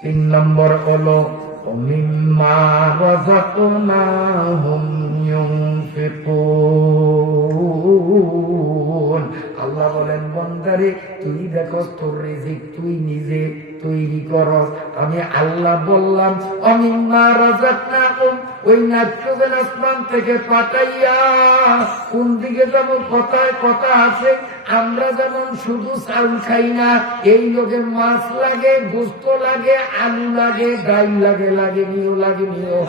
তিন নম্বর হলো ومما رزقناهم ينفقون আল্লাহ বলেন বন্দারে তুই দেখো তোর রিজিক তুই নিজে তৈরি করস আমি আল্লাহ বললাম অমিম্মা রাজাকনাকুম ওই নাইট্রোজেন আসমান থেকে পাঠাইয়া কোন দিকে যাব কথায় কথা আছে, আমরা যেমন শুধু চাউল খাই না, এই লোকে মাছ লাগে, গোস্ত লাগে, আলু লাগে, ডাইল লাগে লাগে নিও লাগে নিও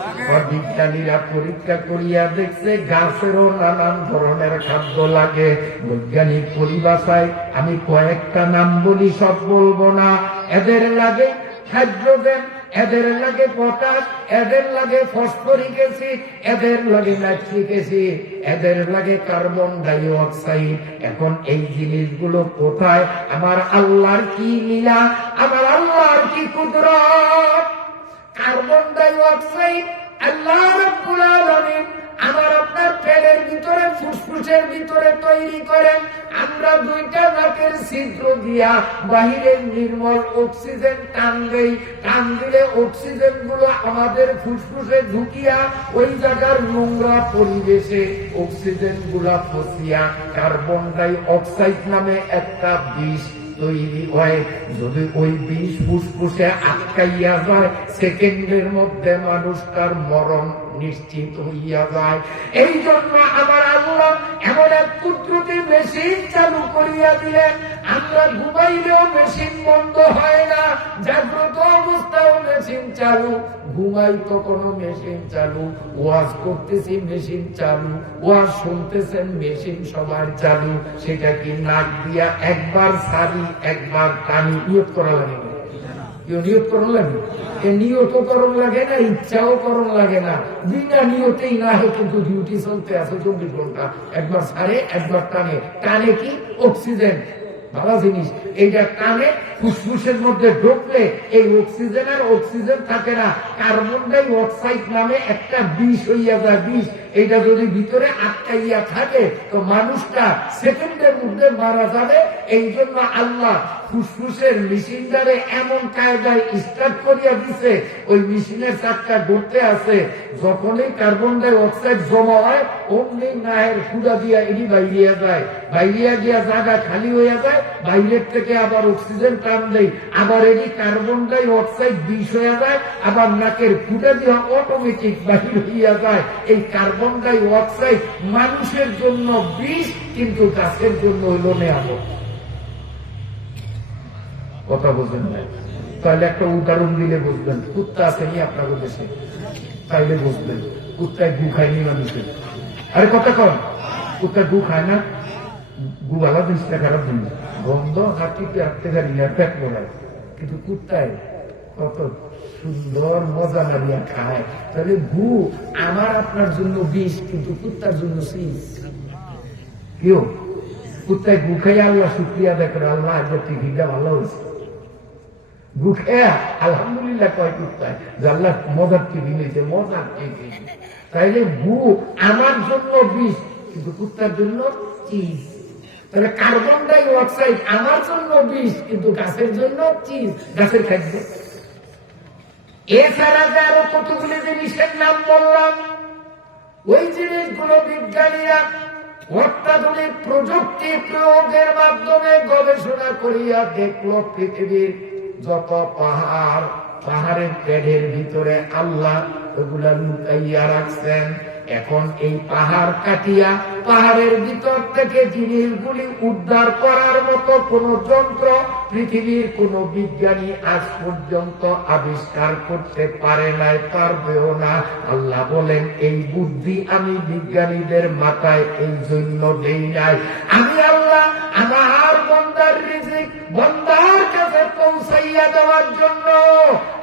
বিজ্ঞানীরা পরীক্ষা করিয়া দেখছে গাছেরও নানান ধরনের খাদ্য লাগে। বৈজ্ঞানিক পরিভাষায় আমি কয়েকটা নাম বলি, সব বলব না। এদের লাগে হাইড্রোজেন এদের লাগে পটাশ, এদের লাগে ফসফরিক অ্যাসিড এদের লাগে নাইট্রিক অ্যাসিড এদের লাগে কার্বন ডাই অক্সাইড এখন এই জিনিসগুলো কোথায়? আমার আল্লাহর কি লীলা আমার আল্লাহর কি কুদরত? কার্বন ডাই অক্সাইড আল্লাহ রাব্বুল আলামিন আমার আপনার পেটের ভিতরে, ফুসফুসের ভিতরে তৈরি করেন। আমরা দুইটা নাকের ছিদ্র দিয়া বাহিরের নির্মল অক্সিজেন টান দেই। টান দিলে অক্সিজেনগুলো আমাদের ফুসফুসে ঢুকিয়া ওই জায়গার নোংরা পরিবেশে অক্সিজেনগুলা ফসিয়া কার্বন ডাই অক্সাইড নামে একটা বিষ তৈরি হয়। যদি ওই বিষ ফুসফুসে আটকাইয়া যায়, সেকেন্ডের মধ্যে মানুষটার মরণ নিশ্চিত হইয়া যায়। এই জন্য আমার আল্লাহ এমন এক কুদরতি মেশিন চালু করিয়া দিলেন। আমরা ঘুমাইলেও মেশিন বন্ধ হয় না। জাগ্রত অবস্থাও মেশিন চালু। ঘুমাই তো কোনো মেশিন চালু। ওয়াজ করতেছি মেশিন চালু। ওয়াজ শুনতেছেন মেশিন সবার চালু। সেটা কি নাক দিয়া একবার সারি, একবার টানি। নিয়োগ করা লাগে। না। কেউ নিয়োগ করুন লাগে এ নিয়ত করণ লাগে না ইচ্ছাও করণ লাগে না বিনা নিয়তেই না হয় কিন্তু ডিউটি চলতে আছে চব্বিশ ঘণ্টা একবার সারে একবার টানে টানে কি অক্সিজেন ভালো জিনিস এইটা টানে ফুসফুসের মধ্যে ঢুকলে এই অক্সিজেন আর অক্সিজেন থাকে না। কার্বন ডাই অক্সাইড নামে একটা বিষ হইয়া যায়, বিষ। এইটা যদি ভিতরে আটকাইয়া থাকে, তো মানুষটা সেকেন্ডের মধ্যে মারা যাবে। এই জন্য আল্লাহ ফুসফুসের মেশিনটারে এমন কায়দায় স্টার্ট করিয়া দিছে। ওই মেশিনের চারটা ঘুরতে আছে। যখনই কার্বন ডাই অক্সাইড জমা হয়, অমনি নায়ের ফুডা দিয়া এটি বাইরিয়া যায়। বাইরিয়া গিয়া জায়গা খালি হইয়া যায়, বাইরের থেকে আবার অক্সিজেন টান দেয়। আবার এটি কার্বন ডাই অক্সাইড বিষ হইয়া যায়, আবার নাকের ফুটা দিয়া অটোমেটিক বাহির হইয়া যায়। এই কার্বন ডাই অক্সাইড মানুষের জন্য বিষ, কিন্তু গাছের জন্য হইল নেয়ামত। কথা বুঝবেন না তাহলে একটা উদাহরণ দিলে বুঝবেন। কুত্তা আছে নি আপনার দেশে? তাইলে বুঝবেন। কুত্তায় গু খায়নি মানুষের আরে কথা কন। কুত্তা গু খায় না? গু ভালো জিনিসটা খারাপ জিনিস। গন্ধ হাঁটিতে হাঁটতে পারি না পেট কিন্তু কুত্তায় কত সুন্দর মজা লাগিয়া খায়। তাহলে গু আমার আপনার জন্য বিষ, কিন্তু কুত্তার জন্য শীষ কেউ কুত্তায় গু খাই আল্লাহ শুক্রিয়া আল্লাহ আজকে ভালো হয়েছে কার্বন ডাই অক্সাইড আমার জন্য বিষ, কিন্তু গাছের জন্য চিজ। গাছের খাদ্য? এছাড়া যে আরও কতগুলি জিনিসের নাম বললাম, ওই জিনিসগুলো বিজ্ঞানীরা অত্যাধুনিক প্রযুক্তি প্রয়োগের মাধ্যমে গবেষণা করিয়া দেখল পৃথিবীর যত পাহাড়, পাহাড়ের পেটের ভিতরে আল্লাহ ওগুলা লুকাইয়া রাখছেন। এখন এই পাহাড় কাটিয়া পাহাড়ের ভিতর থেকে জিনিসগুলি উদ্ধার করার মতো কোন যন্ত্র পৃথিবীর কোন বিজ্ঞানী আজ পর্যন্ত আবিষ্কার করতে পারে নাই, পারবেও না। আল্লাহ বলেন, এই বুদ্ধি আমি বিজ্ঞানীদের মাথায় এই জন্য দেই নাই। আমি আল্লাহ আমার বন্দার রিজিক বন্দার কাছে পৌঁছাইয়া দেওয়ার জন্য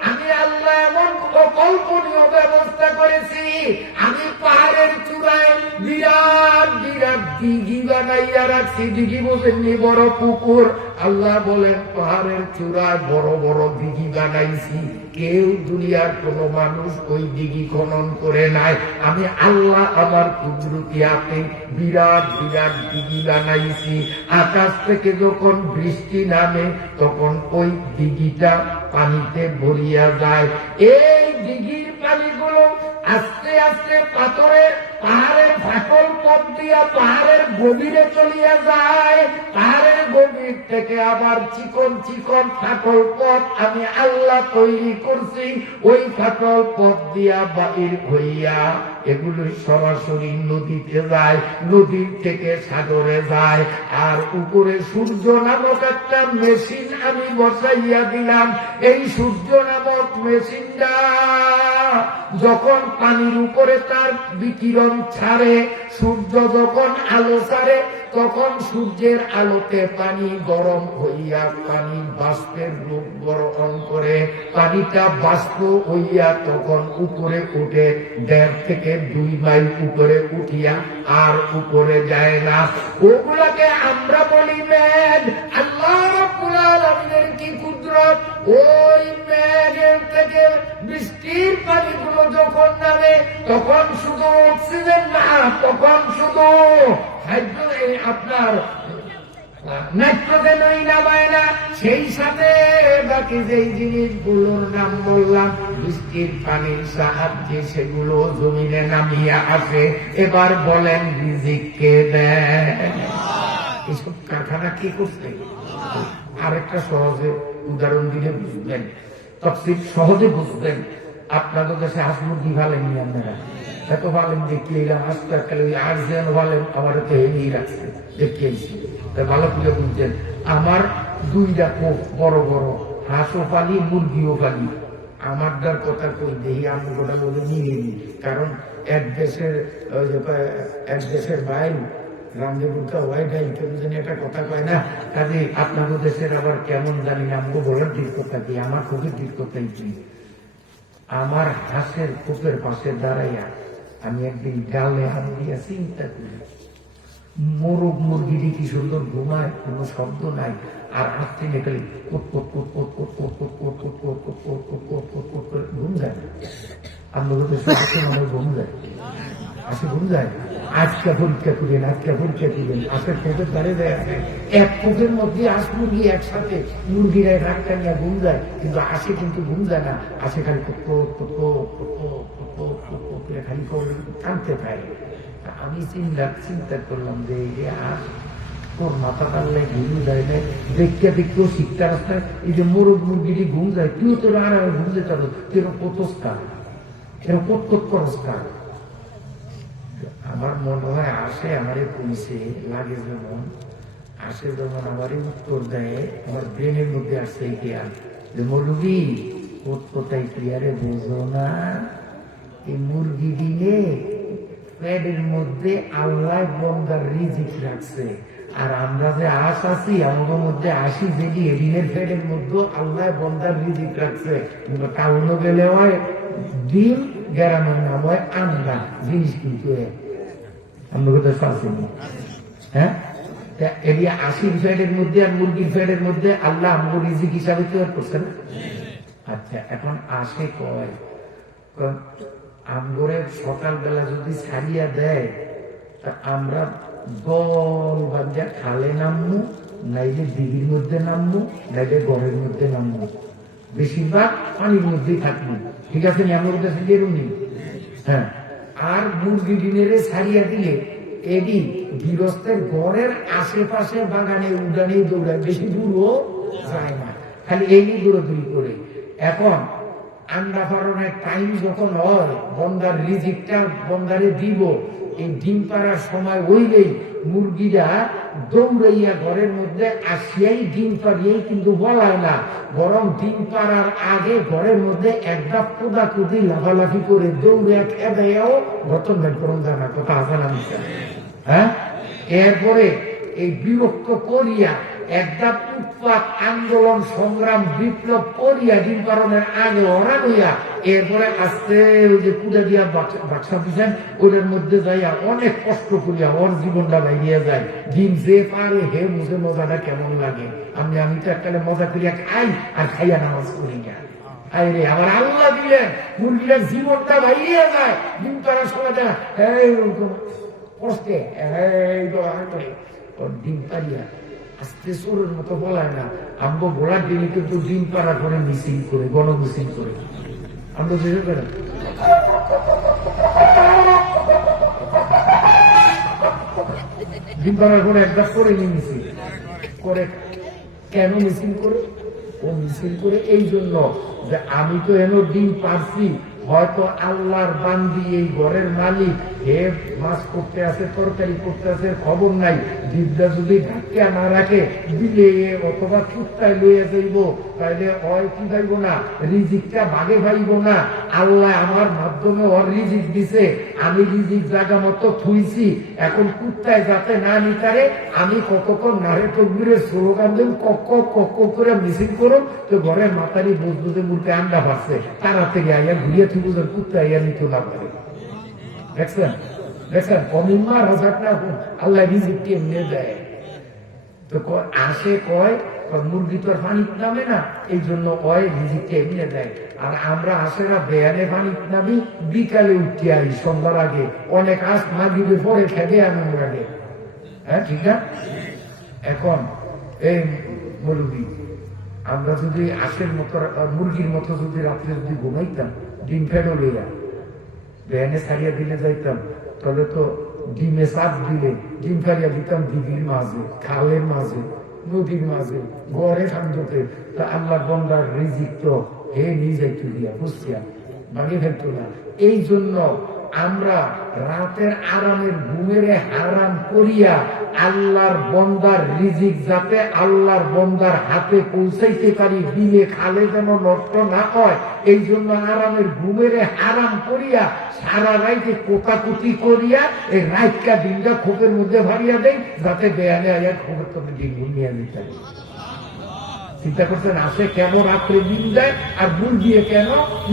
আমি আল্লাহ এমন অকল্পনীয় ব্যবস্থা করেছি। আমি পাহাড়ের চূড়ায় বিরাট বিরাট দিঘি বানাইয়া রাখছি। দিঘি বোঝেননি বড় পুকুর। আল্লাহ বলেন, পাহাড়ের চূড়ায় বড় বড় দিঘি বানাইছি। কেউ দুনিয়ার কোন মানুষ ওই দিঘি খনন করে নাই। আমি আল্লাহ আমার কুদরতি হাতে বিরাট বিরাট দিঘি বানাইছি। আকাশ থেকে যখন বৃষ্টি নামে, তখন ওই দিঘিটা পানিতে ভরিয়া যায়। এই দিঘির পানিগুলো আস্তে আস্তে পাথরের পাহাড়ের ফাটল পথ দিয়া পাহাড়ের গভীরে চলিয়া যায়। পাহাড়ের গভীর থেকে আবার চিকন চিকন ফাটল পথ আমি আল্লাহ তৈরি করছি। ওই ফাটল পথ দিয়া বাহির হইয়া এগুলো সরাসরি নদীতে যায়, নদীর থেকে সাগরে যায়। আর উপরে সূর্য নামক একটা মেশিন আমি বসাইয়া দিলাম। এই সূর্য নামক মেশিনটা যখন পানির উপরে তার বিকিরণ ছাড়ে সূর্য যখন আলো ছাড়ে তখন সূর্যের আলোতে পানি গরম হইয়া পানি বাষ্পের রূপ গ্রহণ করে। পানিটা বাষ্প হইয়া তখন উপরে উঠে দেড় থেকে দুই মাইল উপরে উঠিয়া আর উপরে যায় না। ওগুলাকে আমরা বলি মেঘ। আল্লাহ রাব্বুল কি কুদরত? ওই মেঘের থেকে বৃষ্টির পানিগুলো যখন নামে, তখন শুধু অক্সিজেন না, তখন শুধু আপনার নাইট্রোজেন ওই নামায় না, সেই সাথে বাকি যেই জিনিসগুলোর নাম বললাম, বৃষ্টির পানির সাহায্যে সেগুলো জমিনে নামিয়া আসে। এবার বলেন রিজিককে দেয়? এসব কারখানা কি করছে? আরেকটা সহজে উদাহরণ দিলে বুঝবেন, তফসিল সহজে বুঝবেন। আপনাদের দেশে হাঁস মুরগি ভালেন নি আপনারা? এত ভালেন দেখি এলাম হাঁসটা কালে ওই আর যেন ভালেন আমার তো এনেই রাখছে দেখিয়েছি তা ভালো করে বুঝছেন আমার দুইটা কোপ বড় বড়, হাঁসও পালি, মুরগিও পালি। আমার দার কথা কই, দেখি আমি গোটা বলে নিয়ে নিই। কারণ এক দেশের এক দেশের বাইরে রামদেবুরটা ওয়াইডাই কেউ জানি একটা কথা কয় না? কাজে আপনাদের দেশের আবার কেমন জানি না আমাকে বলার দীর্ঘতা কি? আমার খুবই দীর্ঘতাই কি আমার হাসের কূপের পাশে দাঁড়াইয়া আমি একদিন গালে হাত দিয়া চিন্তা করি মোরগ মুরগিটি কি সুন্দর ঘুমায় কোনো শব্দ নাই আর কোট কোট ঘুম যায় মানুষ ঘুম যায় আচ্ছা যায় আজকে পরীক্ষা করেন আজকে পরীক্ষা করেন আজকে খেতে দাঁড়িয়ে দেয় এক কোপের মধ্যে আজ মুরগি একসাথে মুরগির এক রাখটা নিয়ে ঘুম যায়, কিন্তু আসে কিন্তু ঘুম যায় না। আসে খালি কোপো কোপো খালি কানতে পায়। আমি চিন্তা চিন্তা করলাম যে এই আর তোর মাথা কাটলে ঘুম যায় না। দেখতে দেখতেও শিখতে রাস্তায় এই যে মোরগ মুরগিটি ঘুম যায় তুই তোর আর ঘুম যেতে পারো তোর কত স্কার এরা কত কত করস্কার আমার মনে হয় আসে আমারে পুলিশে লাগে যেমন আসে যেমন আমারই উত্তর দেয়, আমার ব্রেনের মধ্যে আসছে এই জ্ঞান যে মুরগি কোথায় ক্লিয়ারে বোঝো না? এই মুরগি দিলে পেটের মধ্যে আল্লাহ বন্দার রিজিক রাখছে। আর আমরা যে আশ আছি, আমাদের মধ্যে আসি যে কি এদিনের পেটের মধ্যে আল্লাহ বন্দার রিজিক রাখছে। কিন্তু টাউনে গেলে হয় ডিম গ্রামের নাম হয় আন্ডা, জিনিস কিন্তু আমরা কোথাও পাচ্ছি হ্যাঁ? এটি আশির ফ্যাটের মধ্যে আর মুরগির ফ্যাটের মধ্যে আল্লাহ আমগো রিজিক হিসাবে তৈরি করছে না? আচ্ছা এখন আসে কয়? আমগরের সকালবেলা যদি ছাড়িয়া দেয়, তা আমরা দল বাজ্যা খালে নামবো নাইলে দিঘির মধ্যে নামবো নাইলে গড়ের মধ্যে নামবো বেশিরভাগ পানির মধ্যেই থাকব ঠিক আছে নি? আমার কাছে হ্যাঁ। আর মুরগি ডিনেরে ছাড়িয়া দিলে এডি গৃহস্থের ঘরের আশেপাশে বাগানে উডানে দৌড়ায়। বেশি দূরও যায় না। খালি এই দৌড়াদৌড়ি করে। এখন আন্ডা টাইম যখন হয়, বন্দার রিজিকটা বন্দারে দিব। এই ডিম পাড়ার সময় হইলেই মুরগিরা দৌড়াইয়া ঘরের মধ্যে আসিয়াই ডিম পাড়িয়েই কিন্তু বলায় না বরং ডিম পারার আগে ঘরের মধ্যে একটা কোদা কুদি লাফালাফি করে দৌড়ে খেদেও গতন বের করুন জানা কথা আছে না মিশা? হ্যাঁ এরপরে এই বিরক্ত করিয়া একটা উৎপাত আন্দোলন সংগ্রাম বিপ্লব করিয়া ডিম পালনের আগে ওরা হইয়া এরপরে আস্তে ওই যে কুড়ে দিয়া বাচ্চা দিচ্ছেন ওদের মধ্যে যাইয়া অনেক কষ্ট করিয়া ওর জীবনটা বাইরিয়া যায় ডিম যে পারে হে মুখে মজাটা কেমন লাগে আমি আমি তো একটা মজা করিয়া খাই আর খাইয়া নামাজ করি না আরে আমার আল্লাহ দিলেন মুরগিটার জীবনটা বাইরিয়া যায় ডিম পাড়ার সময়টা এই কষ্টে এই ডিম পারিয়া আস্তে সরের মতো বলায় না আম্ব বলার দিনে কিন্তু ডিম পাড়া করে মিছিল করে গণ মিছিল করে। আমরা বুঝতে পারেন ডিম পাড়ার করে একবার করে নি মিছিল। করে কেন মিছিল করে? ও মিছিল করে এই জন্য যে আমি তো এন ডিম পারছি হয়তো আল্লাহর বান্দি এই ঘরের মালিক। হে, মাছ করতে আছে, তরকারি করতে আছে, খবর নাই। বিদ্যা যদি ঢাকিয়া না রাখে, দিলে অথবা কুত্তায় লইয়া যাইব, তাইলে অয় কি যাইব না, রিজিকটা ভাগে ভাইব না। আল্লাহ আমার মাধ্যমে ওর রিজিক দিছে, আমি রিজিক জায়গা মতো থুইছি, এখন কুত্তায় যাতে না নিতারে, আমি কতক্ষণ নারে তকবিরের স্লোগান দেব, কক কক করে মিছিল করো তো ঘরের মাতারি বুঝবুঝে মুরকে আন্ডা পাচ্ছে তারা থেকে আইয়া ঘুরিয়ে থুবুজের কুত্তা আইয়া নিতে না পারে দেখছেন? দেখছেন? অমিম্মা রাজাক আল্লাহ রিজিককে এমনি দেয় তো আসে কয় মুরগি তো পানি নামে না, এই জন্য কয় আর আমরা আসেরা পানি নামি বিকালে উঠতে আই সন্ধ্যার আগে। অনেক আস মাগিবে পরে আগে। হ্যাঁ ঠিক না? এখন, এই মুরগি, আমরা যদি আশের মতো, মুরগির মতো যদি রাত্রে যদি ঘুমাইতাম ডিম ফেটো লইয়া ভ্যানে ছাড়িয়া দিলে যাইতাম, তাহলে তো ডিমে চাপ দিলে, ডিম ছাড়িয়া দিতাম দিঘির মাঝে, খালের মাঝে, নদীর মাঝে গড়ে খান্দতে তা আল্লাহ বন্দার রিজিক তো হে যাইতো দিয়া বুঝছিয়া ভাগে ফেলতো না। এই জন্য আমরা রাতের আরামের ঘুমেরে হারাম করিয়া আল্লাহর বন্দার রিজিক যাতে আল্লাহর বন্দার হাতে পৌঁছাইতে পারি, দিলে খালে যেন নষ্ট না হয় এই জন্য আরামের ঘুমেরে হারাম করিয়া সারা রাইতে কোটাকুটি করিয়া এই রাইটকা দিনটা খোপের মধ্যে ভারিয়া দেয় যাতে বেয়ালে আয়ার খোপের তোকে দিন ঘুমিয়ে দিতে পারি। চিন্তা করছেন, আসে কেন রাত্রে দিন দেয় আর মুরগিয়ে কেন?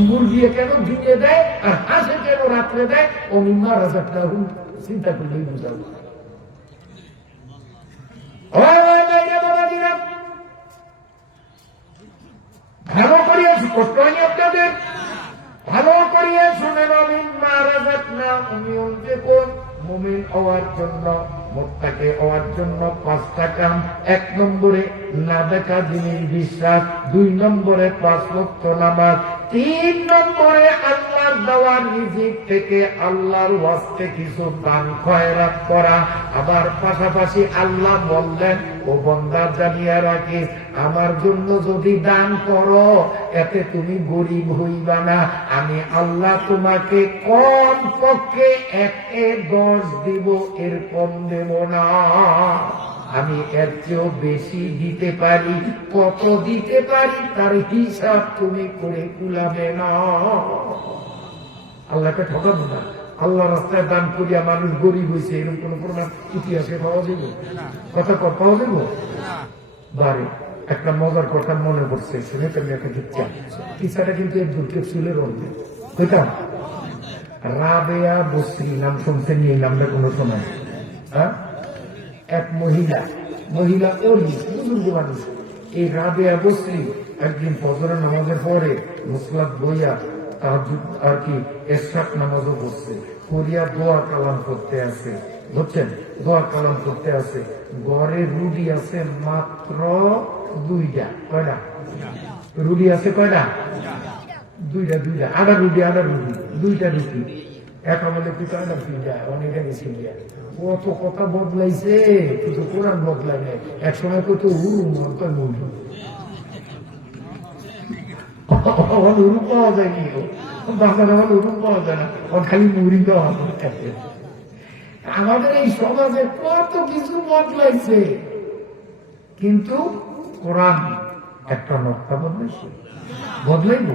মুরগিয়ে কেন দিনে দেয় আর হাসে কেন রাত্রে দেয়? ও নিম্মা রাজাটা চিন্তা করলেই বুঝাবো ভালো করিয়াছি কষ্ট হয়নি আপনাদের? ভালো করিয়া মিম্মা রাজাকনা উমিউন কোন মুমিন হওয়ার জন্য মোত্তাকে হওয়ার জন্য পাঁচ কাম এক নম্বরে না দেখা জিনিস বিশ্বাস, দুই নম্বরে পাঁচ লক্ষ নামাজ তিন নম্বরে আল্লাহর দেওয়ার রিজিক থেকে আল্লাহর ওয়াস্তে কিছু দান খয়রাত করা। আবার পাশাপাশি আল্লাহ বললেন, ও বন্দা জানিয়ে রাখি আমার জন্য যদি দান করো, এতে তুমি গরিব হইবা না। আমি আল্লাহ তোমাকে কম পক্ষে একে দশ দিব এর কম দেব না। আমি এর চেয়েও বেশি দিতে পারি, কত দিতে পারি, তার হিসাব তুমি করে কুলাবে না। আল্লাহকে ঠকাবো না। আল্লাহ রাস্তায় দান করিয়া মানুষ গরিব হয়েছে এরকম কোন প্রমাণ ইতিহাসে পাওয়া যাবে? কথা ক- পাওয়া যাব? বারে, একটা মজার কথা মনে পড়ছে শুনে তো আমি একটা দিচ্ছি কিসাটা কিন্তু এক দুর্গে চুলের অর্ধে বুঝলাম রাবেয়া বস্ত্রী নাম শুনছেন এই নামটা কোনো সময়। হ্যাঁ? এক মহিলা মহিলা অলি বুজুর্গ মানুষ। এই রাবেয়া বস্ত্রী একদিন ফজরের নামাজের পরে মুসলাদ বইয়া আর কি এসরাক নামাজও পড়ছে করিয়া দোয়া কালাম করতে আছে। বুঝছেন দোয়া কালাম করতে আছে। গড়ে রুডি আছে মাত্র দুইটা, কয়টা? রুডি আছে কয়টা? দুইটা দুইটা। আড়া রুটি আড়া রুটি, দুইটা রুটি। আমলে কি কয়টা তিনটা অনেকে গেছে গিয়া ও তো কথা বদলাইছে, কিন্তু কোরআন বদলাই নাই। এক সময় কত হুরু পাওয়া যায়নি বাজারে আমার পাওয়া যায় না। ওর খালি মুড়ি আমাদের এই সমাজে কত কিছু বদলাইছে। কিন্তু কোরআন একটা নকটা বদলাইছে। বদলাইব?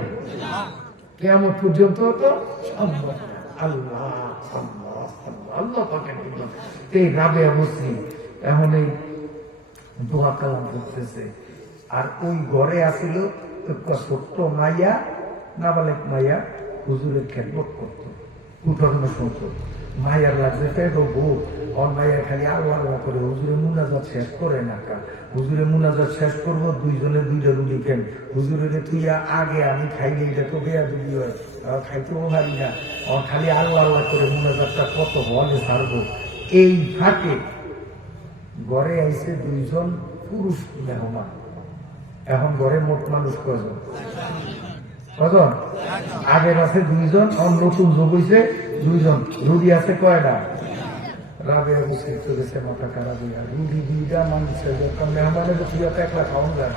কেমন পর্যন্ত তো সব। আল্লাহ আল্লাহ আল্লাহ। এই দোয়া আর ওই ঘরে মাইয়া মাইয়া করতো। মায়ের খালি করে হুজুরে মুনাজাত শেষ করে না কা। হুজুরে মুনাজাত শেষ করব, দুইজনে দুইটা রুটি খেন। হুজুরের তুই আগে আমি খাইলে এটা তো বেয়া দুলি হয়। খাইতেও পারি না। খালি আল্লাহ আল্লাহ করে মুনাজাতটা কত বলে ছাড়বো। এই ফাঁকে ঘরে আইছে দুইজন পুরুষ মেহমান। এখন ঘরে মোট মানুষ কজন? কজন? আগের আছে দুইজন আর নতুন যোগ হয়েছে দুইজন। রুডি আছে কয়টা? রাবে মুসলিম চলেছে মাথা খারাপ হইয়া। রুডি দুইটা মানুষ তো মেহমানের তুই একলা খাওয়ান যায়।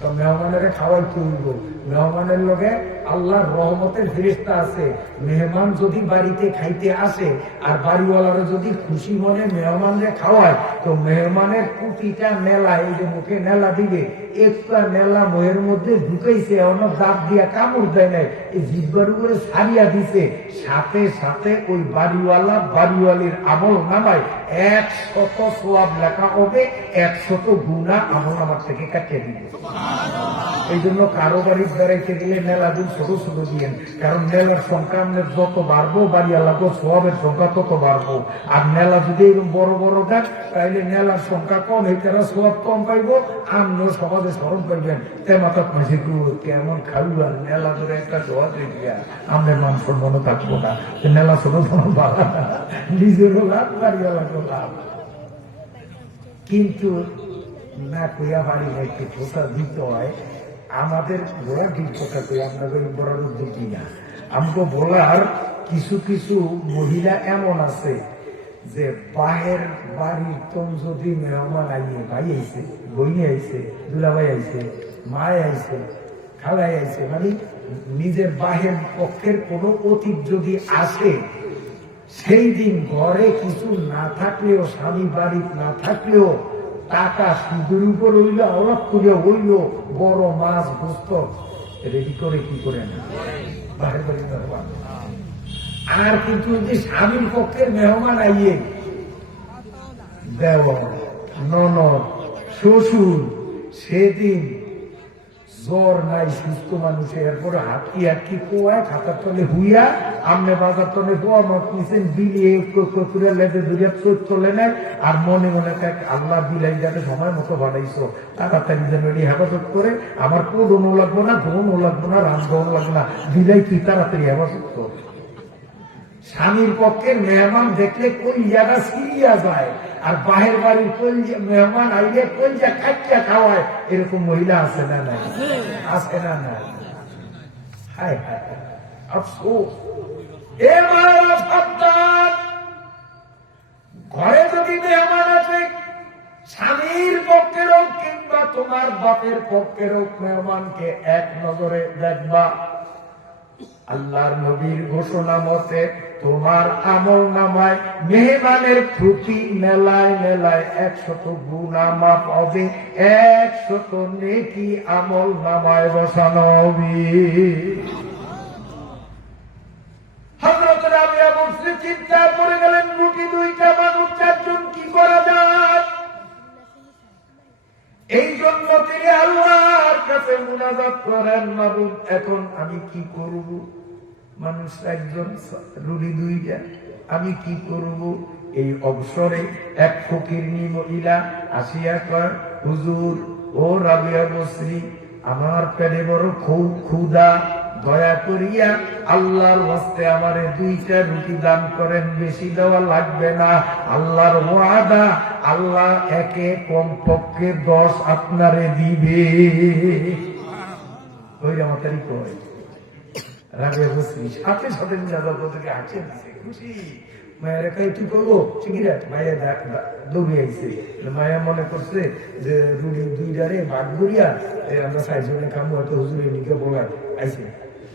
তো মেহমানের খাওয়াই তুলব মেহমানের লগে আল্লাহর রহমতের ফেরিস্তা আছে, মেহমান যদি বাড়িতে খাইতে আসে, আর বাড়িওয়ালারা যদি খুশি মনে মেহমানরে খাওয়ায়, তো মেহমানের কুটিটা মেলা, এই যে মুখে নেলা দিবে, একটা মহের মধ্যে ঢুকাইছে, অন্য দাঁত দিয়া কামড় দেয় নাই, এই জিব্বার উপরে সারিয়া দিছে। সাথে সাথে ওই বাড়িওয়ালা বাড়িওয়ালির আমল নামায় এক শত সোয়াব লেখা হবে, একশত গুণা আমল আমার থেকে কাটিয়ে দিবে। এই জন্য কারও বাড়ির বেড়াইতে গেলে মেলা দিন ছোট ছোট দিয়েন। কারণ মেলার সংখ্যা আপনার যত বাড়বো, বাড়ি আলাদা সবের সংখ্যা তত বাড়বো। আর মেলা যদি বড় বড় দেন তাইলে মেলার সংখ্যা কম, এই তারা সব কম পাইবো আমরাও সমাজে স্মরণ পাইবেন তে মাথা মাঝে কেমন খাইবার মেলা ধরে একটা দোয়া দেখিয়া আমাদের মান সম্মানও থাকব না। মেলা ছোট কোনো বাড়া নিজেরও লাভ বাড়িওয়ালাকেও লাভ। কিন্তু না কইয়া বাড়ি একটু খোসা দিতে হয়। আমাদের ঘোড়া ঠিক আপনাদের বড়ার উদ্যোগী না। আমাকে বলার কিছু কিছু মহিলা এমন আছে যে বাহের বাড়ির তোম যদি মেহমান আইয়ে, ভাই আইছে বইনি আইছে, দুলাভাই আইছে, মায় আইছে, খালাই আইছে মানে নিজের বাহের পক্ষের কোনো অতীত যদি আসে সেই দিন ঘরে কিছু না থাকলেও, স্বামী বাড়ি না থাকলেও টাকা সুদের উপর হইল অলপ করে হইল বড় মাছ গোস্ত রেডি করে, কি করে না বাড়ি বাড়ি। আর কিন্তু যদি স্বামীর পক্ষের মেহমান আইয়ে দেওয়া ননদ, শ্বশুর, সেদিন জ্বর নাই, সুস্থ মানুষের এরপরে খাতার তলে হুইয়া, আমনে বাজার তলে বোয়া মত নিছেন বিলিয়ে লেদে দুরিয়া চোখ চলে নেয় আর মনে মনে আল্লাহ বিলাই যাতে সময় মতো বাড়াইছো তাড়াতাড়ি যেন এটি হেফাজত করে, আমার কোদনও লাগবো না, ধনও লাগবো না রাজগণও লাগবো না বিলাই তুই তাড়াতাড়ি হেফাজত কর। স্বামীর পক্ষে মেহমান দেখলে কোন জায়গা সিরিয়া যায়? আর বাহের বাড়ির কোন যে- মেহমান আইলে কোন যা খাইয়া খাওয়ায়, এরকম মহিলা আছে না নাই? আছে না নাই? হায় হায়। আফসোস। এ মারা সাবধান ঘরে যদি মেহমান আছে, স্বামীর পক্ষের হোক কিংবা তোমার বাপের পক্ষের হোক মেহমানকে এক নজরে দেখবা। আল্লাহর নবীর ঘোষণা মতে তোমার আমল নামায় মেহমানের প্রতি মেলায় মেলায় একশত গুণা মাপ হবে, একশত নেকি আমল নামায় বসানো হবে। চিন্তা করে গেলেন, রুটি দুইটা মানুষ চারজন, কি করা যায়? এই জন্য তিনি আল্লাহর কাছে মুনাজাত করেন মাবুদ এখন আমি কি করব? মানুষ একজন রুলি দুইটা, আমি কি করব? এই অবসরে এক ফকিরনি মহিলা আসিয়া কর হুজুর, ও রাবিয়া বসরি, আমার পেটে বড় খুব ক্ষুদা দয়া করিয়া আল্লাহর হস্তে আমারে দুইটা রুটি দান করেন, বেশি দেওয়া লাগবে না। আল্লাহর ওয়াদা, আল্লাহ একে কমপক্ষে দশ আপনারে দিবে। ওই আমাতারি কয় আইছে। মায়া মনে করছে যে আমরা সাইজনে খামো, হয়তো হুজুরের নিকে বলায়। আইছে।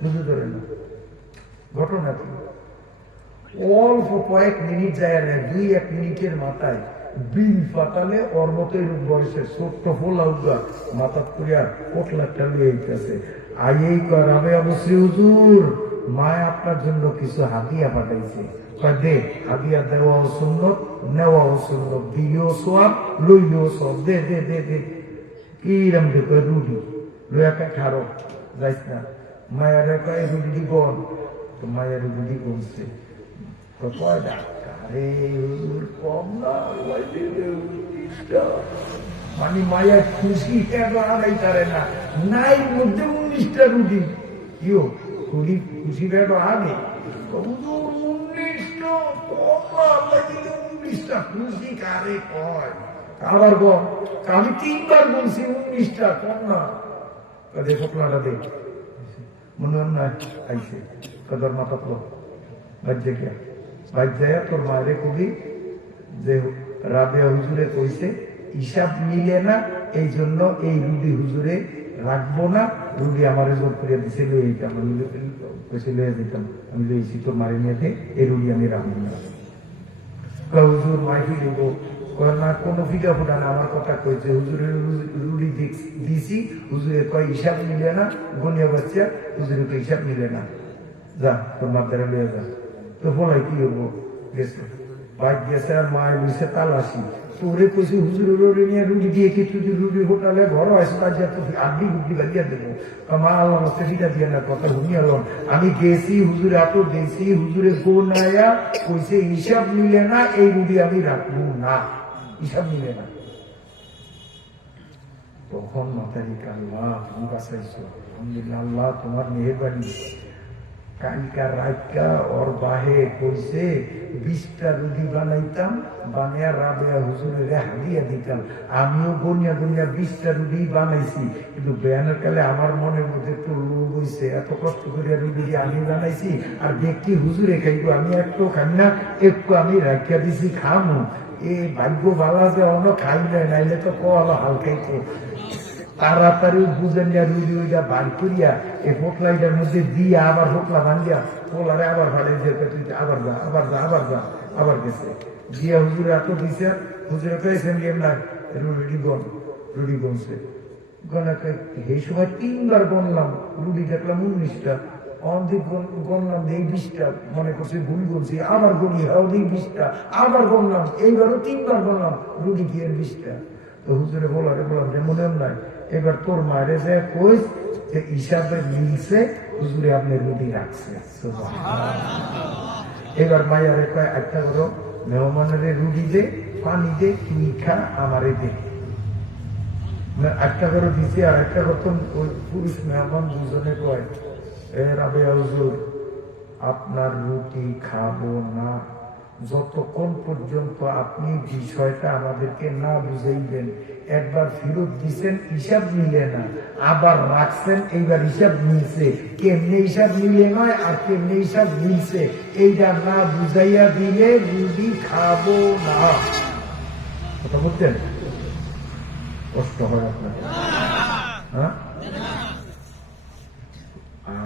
বুঝতে ধরে না। ঘটনা কি? অল্প কয়েক মিনিট যায় না, দুই এক মিনিটের মাথায় বিল পাতালে ওর মতো এরূপ বয়সের ছোট্ট ফোলা উদ্গা মাথা করিয়া কোটলাটা লুয়ে গেছে আইয়েই কর আমি অবশ্যই হুজুর মা আপনার জন্য কিছু হাতিয়া পাঠাইছে। দে হাতিয়া দেওয়া সুন্নত নেওয়া সুন্নত দিও সোয়াব, লইলেও সব দে দে দে দে। কিরম দেখো রুডি লুয়াকে খারো, যাইস না। মায়ের কয় রুডি গন তো মায়ের রুডি গনছে তো কয় ডাক্তার? কম না। মানে মায়ের খুশি কেন আড়াই তারে না? নাই মধ্যে উনিশটা রুটি ইয়ো, খুলি, খুশি কেন তো হুজুর খুশি কারে কয়? আবার বল, আমি তিনবার বলছি উনিশটা, কম না। দেখো ফোকলাটা দেখ। মনে না আইসে কদর মাথা তো বাজ্যে কে বাজ্যে তোর মায়েরে কবি যে রাবেয়া হুজুরে কইছে, হিসাব মিলে না এই জন্য এই রুডি হুজুরে রাখব না। রুডি আমার জোর করে দিছে লয়ে যেতাম আমি কইছে লয়ে যেতাম আমি লইছি তোর মারে নিয়ে এই রুডি আমি রাখব না। হুজুর মাইকি দেব না কোনো ফিটা ফোটা না, আমার কথা কইছে। হুজুরের রু- রুডি দিক- দিছি হুজুরে কয়, হিসাব মিলে না, গনিয়া বাচ্চা হুজুরে তো হিসাব মিলে না। যা, তোর মাতারা লয়ে যা। তো বলাই কি হব? গেছে। বাইক গেছে আর মায়ের লইছে তালাশি। তোরে কইছে হুজুরের রোডে নিয়ে রুটি দিয়ে কি তুই রুটি হোটালে ঘর আছে তার যা তো আড্ডি গুড্ডি বাজিয়া দেবো? মা, আল্লাহ মস্তে ফিটা দিয়ে না, কথা ঘুমিয়ে আলম আমি গেছি, হুজুর এত গেছি হুজুরে গো নায়া কইছে, হিসাব মিলে না, এই রুটি আমি রাখব না। হিসাব মিলে না। তখন মাথায় আল্লাহ তুমি বাঁচাইছো আলহামদুলিল্লাহ, আল্লাহ তোমার মেহরবানি। কালকা রাতকা ওর বাহে কইছে, বিশটা রুটি বানাইতাম, বানিয়া রাবেয়া হুজুরের হাদিয়া দিতাম। আমিও গনিয়া গনিয়া বিশটা রুটি বানাইছি। কিন্তু বেয়ানের কালে আমার মনের মধ্যে একটু লোভ হইছে এত কষ্ট করে রুটি আমি বানাইছি, আর ব্যক্তি হুজুরে খাইবো, আমি একটু খাই না, একটু আমি রাখিয়া দিছি, খামু। এ ভাগ্য বালা যে অন্য খাই না নাইলে তো কল হালকাইতো তাড়াতাড়ি বুঝেন যা রুই রুইটা বার করিয়া, এই পোটলাইটার মধ্যে দিয়ে আবার পোটলা ভাঙ্গিয়া, পোলারে আবার ভাড়ে যেতে তুই আবার যা আবার যা আবার যা, আবার গেছে। দিয়া হুজুরে এত দিছে, হুজুরে পেয়েছেন গেম না রুডি গন রুডি গনছে গনাকে এই সময় তিনবার গনলাম রুডি দেখলাম উনিশটা। অর্ধেক গনলাম এই বিশটা, মনে করছে ভুল বলছি, আবার গনি অর্ধেক বিশটা, আবার গনলাম এইবারও তিনবার গনলাম রুডি গিয়ে বিশটা। তো হুজুরে বলারে বললাম নাই। এবার তোর মায়ের যে কইস হিসাবে মিলছে, হুজুরে আপনি রুটি রাখছে। এবার মায়ারে কয় একটা করো, মেহমানের রুটি দে, পানি দে তুই খা, আমারে দে। একটা করে, দিছি, আর একটা করতাম ওই পুরুষ মেহমান দুজনে কয় আপনার রুটি খাব না। যতক্ষণ পর্যন্ত আপনি বিষয়টা আমাদেরকে না বুঝাইবেন, একবার ফেরত দিচ্ছেন হিসাব মিলে না। আবার রাখছেন, এইবার হিসাব মিলছে। কেমনে হিসাব মিলে নয় আর কেমনে হিসাব মিলছে? এইটা না বুঝাইয়া দিলে রুটি খাব না। কথা বলছেন? কষ্ট হয় আপনার হ্যাঁ?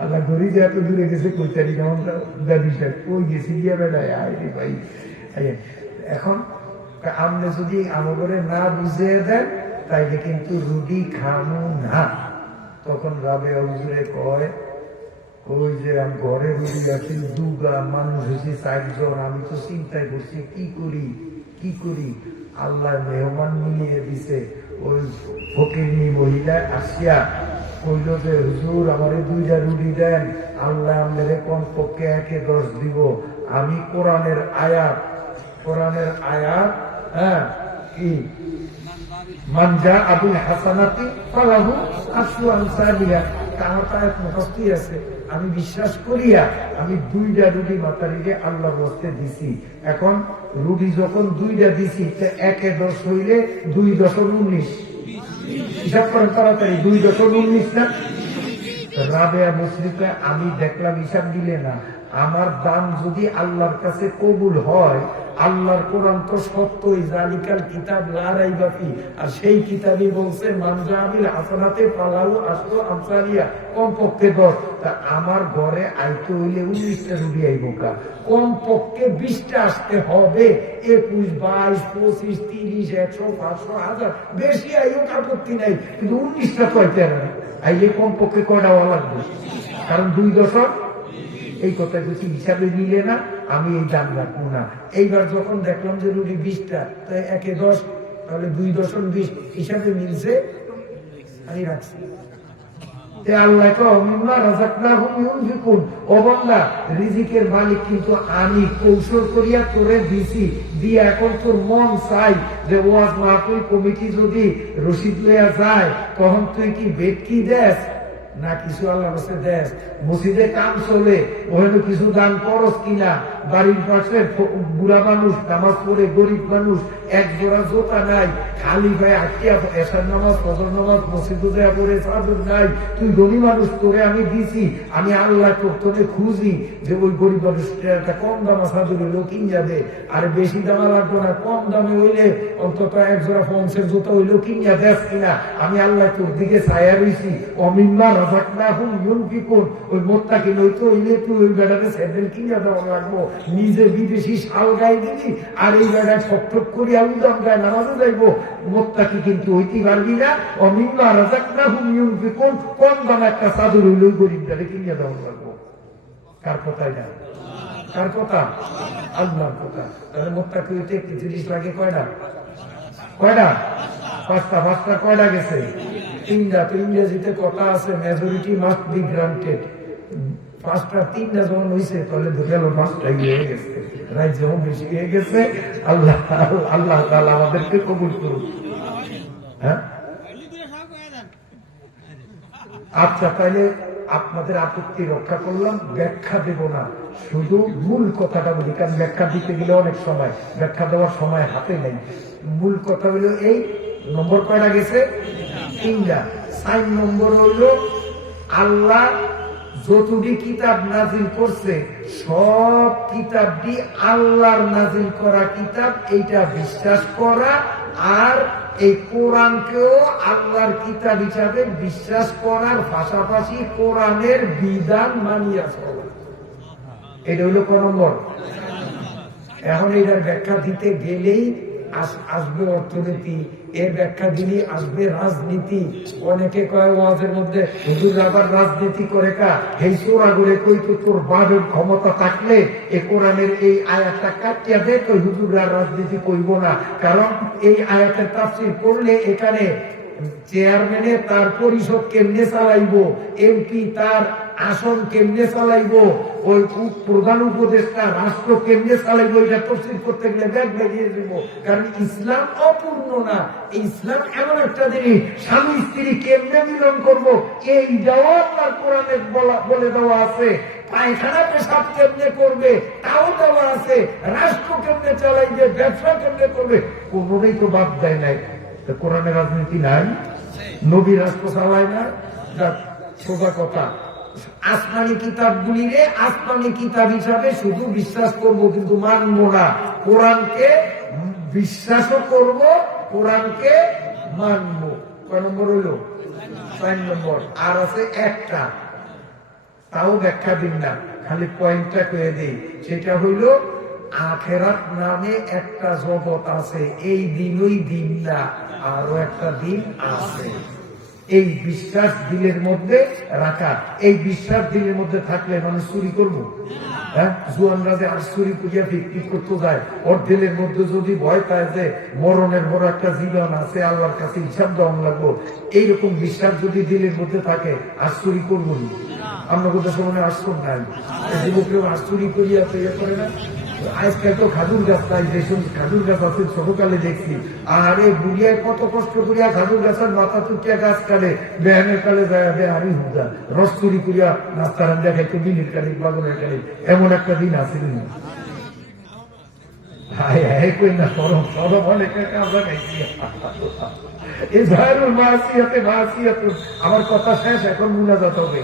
আল্লাহ ঘড়ি যে এত দূরে গেছে, কইতারি কেমন দাদি সাহেব কই গেছি গিয়ে বেড়ায় আয় ভাই। এখন আপনি যদি আমাকে না বুঝিয়ে দেন, তাইলে কিন্তু রুটি খামু না। তখন রাবে হুজুরে কয় ওই যে আমি ঘরে রুটি আছি, দুগা মানুষ হয়েছে, চারজন। আমি তো চিন্তায় করছি কি করি? কি করি? আল্লাহ মেহমান মিলিয়ে দিছে। ওই ফকিরনি মহিলা আসিয়া কইল যে হুজুর, আমারে দুইটা রুটি দেন। আল্লাহ আমাদের কোন পক্ষে একে দশ দিব। আমি কোরআনের আয়াত কোরআনের আয়াত হ্যাঁ কি? মানজা আবুল হাসানাতি ফালাহু আশু আনসারিয়া আমার আয়াত মুখস্থই আছে। আমি বিশ্বাস করিয়া আমি দুইটা রুটি মাতারিকে আল্লাহ বসতে দিছি। এখন রুটি যখন দুইটা দিছি একে দশ হইলে দুই দশক উনিশ। হিসাব করেন, তাড়াতাড়ি দুই দশক উনিশ না? রাবেয়া মুসলিকে আমি দেখলাম হিসাব দিলে না। আমার দান যদি আল্লাহর কাছে কবুল হয় আল্লাহর কোরআন তো সত্যই কিতাব লারাই আর সেই কিতাবই বলছে পালাউ আসলো আমসারিয়া কম পক্ষে দশ। তা আমার ঘরে আইতে হইলে উনিশটা রুবি আইব কা। কম পক্ষে বিশটা আসতে হবে। একুশ, বাইশ, পঁচিশ, তিরিশ, একশো, পাঁচশো, হাজার। বেশি আইও আপত্তি নাই। কিন্তু উনিশটা তো আইতে আইলে কম পক্ষে কয়টা লাগবে? কারণ দুই দশক এই কথা কিছু হিসাবে নিলে না, আমি এই দাম রাখব না। এইবার যখন দেখলাম যে রুটি বিশটা তো একে দশ, তাহলে দুই দশক বিশ হিসাবে মিলছে, আমি রাখছি। মন যদি রসিদ লইয়া যায়, তখন তুই কি ভেটকি দেস? না কিছু আল্লাহ কাছে দেশ। মসজিদে কাম চলে ওখানে কিছু দান করস কিনা বাড়ির পাশে বুড়া মানুষ, নামাজ পড়ে গরিব মানুষ, এক জোড়া জোতা নাই, খালি ভাই আটকিয়া এসার নামাজ, ফজর নামাজ, মসজিদে দেয়া পড়ে, চাদর নাই। তুই গরিব মানুষ, তোরে আমি দিছি, আমি আল্লাহ তোরে খুঁজি যে ওই গরিব মানুষটা একটা কম দামা চাদর হইল যাবে আর বেশি দামা লাগবে না, কম দামে হইলে অন্তত এক জোড়া ফংসের জুতো হইল কিনিয়া দেখ কিনা। আমি আল্লাহ তোর দিকে ছায়া রইছি। অমিম্মা রাজাক না হুম ইউন কি কোন ওই মোত্তাকে নইতো হইলে তুই ওই বেড়াতে স্যান্ডেল কিনিয়া দেওয়া লাগবো। নিজে বিদেশি শাল গায়ে দিবি আর এই বেড়ায় ঠক ঠক করি আলু দাম গায়ে নামাজে যাইবো। মোত্তাকে কিন্তু হইতে পারবি না। অমিম্মা রাজাক না হুম ইউন কি কোন কম দাম একটা চাদর হইল গরিব বেড়ে কিনিয়া দেওয়া লাগবো। কার কথাই না কার কথা? আল্লাহর কথা। তাহলে মোত্তাকে একটি জিনিস লাগে পাঁচটা পাঁচটা কয়টা গেছে? তিনটা তো ইংরেজিতে কথা আছে মেজরিটি মাস্ট বি গ্রান্টেড পাঁচটা, তিনটা যখন হয়েছে তাহলে গেল পাঁচটা হয়ে গেছে। রাজ্য বেশি হয়ে গেছে, আল্লাহ আল্লাহ তাআলা আমাদেরকে কবুল করুন হ্যাঁ? আচ্ছা তাহলে আপনাদের আপত্তি রক্ষা করলাম, ব্যাখ্যা দেব না। শুধু মূল কথাটা বলি, কারণ ব্যাখ্যা দিতে গেলে অনেক সময়, ব্যাখ্যা দেওয়ার সময় হাতে নেই। মূল কথা হলো এই, নম্বর কয়টা গেছে? তিনটা। সাইন নম্বর হইল আল্লাহ যতটি কিতাব নাজিল করছে, সব কিতাবটি আল্লাহর নাজিল করা কিতাব, এইটা বিশ্বাস করা আর এই কোরআনকেও আল্লাহর কিতাব হিসাবে বিশ্বাস করার পাশাপাশি কোরআনের বিধান মানিয়া চলা। এটা হলো ক নম্বর। এখন এটার ব্যাখ্যা দিতে গেলেই আসবে অর্থনীতি। এর ব্যাখ্যা দিলি, আসবে রাজনীতি। অনেকে কয় ওয়াজের মধ্যে, হুজুর আবার রাজনীতি করে কা? এই চোরা গুলে কই তো তোর বাবের ক্ষমতা থাকলে? এ কোরআনের এই আয়াতটা কাটিয়া দে, তো হুজুররা রাজনীতি করব না। কারণ এই আয়াতের তাফসির করলে এখানে চেয়ারম্যানে তার পরিষদ কেমনে চালাইবো? এমপি তার আসন কেমনে চালাইবো? ওই প্রধান উপদেষ্টা রাষ্ট্র কেমনে চালাইবো? এটা তফসিল করতে গেলে ব্যাগ বেরিয়ে দিব। কারণ ইসলাম অপূর্ণ না। ইসলাম এমন একটা জিনিস, স্বামী স্ত্রী কেমনে মিলন করব? এইটাও আপনার কোরআনে বলে দেওয়া আছে। পায়খানা পেশাব কেমনে করবে? তাও দেওয়া আছে। রাষ্ট্র কেমনে চালাইবে? ব্যবসা কেমনে করবে? কোনোটাই তো বাদ দেয় নাই। কোরআনে রাজনীতি নাই, নবী রাষ্ট্র চালায় না সোজা কথা। আসমানি কিতাবগুলি রে আসমানি কিতাব হিসাবে শুধু বিশ্বাস করব, কিন্তু মানব না। কোরআনকে বিশ্বাসও করব, কোরআনকে মানব। কয় নম্বর হইল? ছয় নম্বর। আর আছে একটা। তাও ব্যাখ্যা দিন না খালি পয়েন্টটা করে দিই। সেটা হইল আখেরাত নামে একটা জগৎ আছে। এই দিনই দিন না, আরও একটা দিন আছে। এই বিশ্বাস দিলের মধ্যে রাখা। এই বিশ্বাস দিলের মধ্যে থাকলে মানুষ চুরি করব? হ্যাঁ? জুয়ানরা যে আর চুরি করিয়া বিক্রি করতে যায়। ওর দিলের মধ্যে যদি ভয় পায় যে মরণের বড় একটা জীবন আছে, আল্লাহর কাছে হিসাব লাগবো। এইরকম বিশ্বাস যদি দিলের মধ্যে থাকে, আর চুরি করব না। আমরা কোথাও সময় আসর নাই। যুবকেও আর চুরি করিয়া তো ইয়ে করে না। আজকাল তো খাজুর গাছ নাই, যে খাজুর গাছ আছে দেখছি। আর এই বুড়িয়ায় কত কষ্ট করিয়া খাজুর গাছের মাথা তুটিয়া গাছ কাটে, ব্যায়ামের কালে যায়। হুজা রস চুরি করিয়া দেখাইতে দিনের কালে বাগনের কালে, এমন একটা দিন আসেনি। না মাসিয়াত আমার কথা শেষ, এখন মুনাজাত হবে।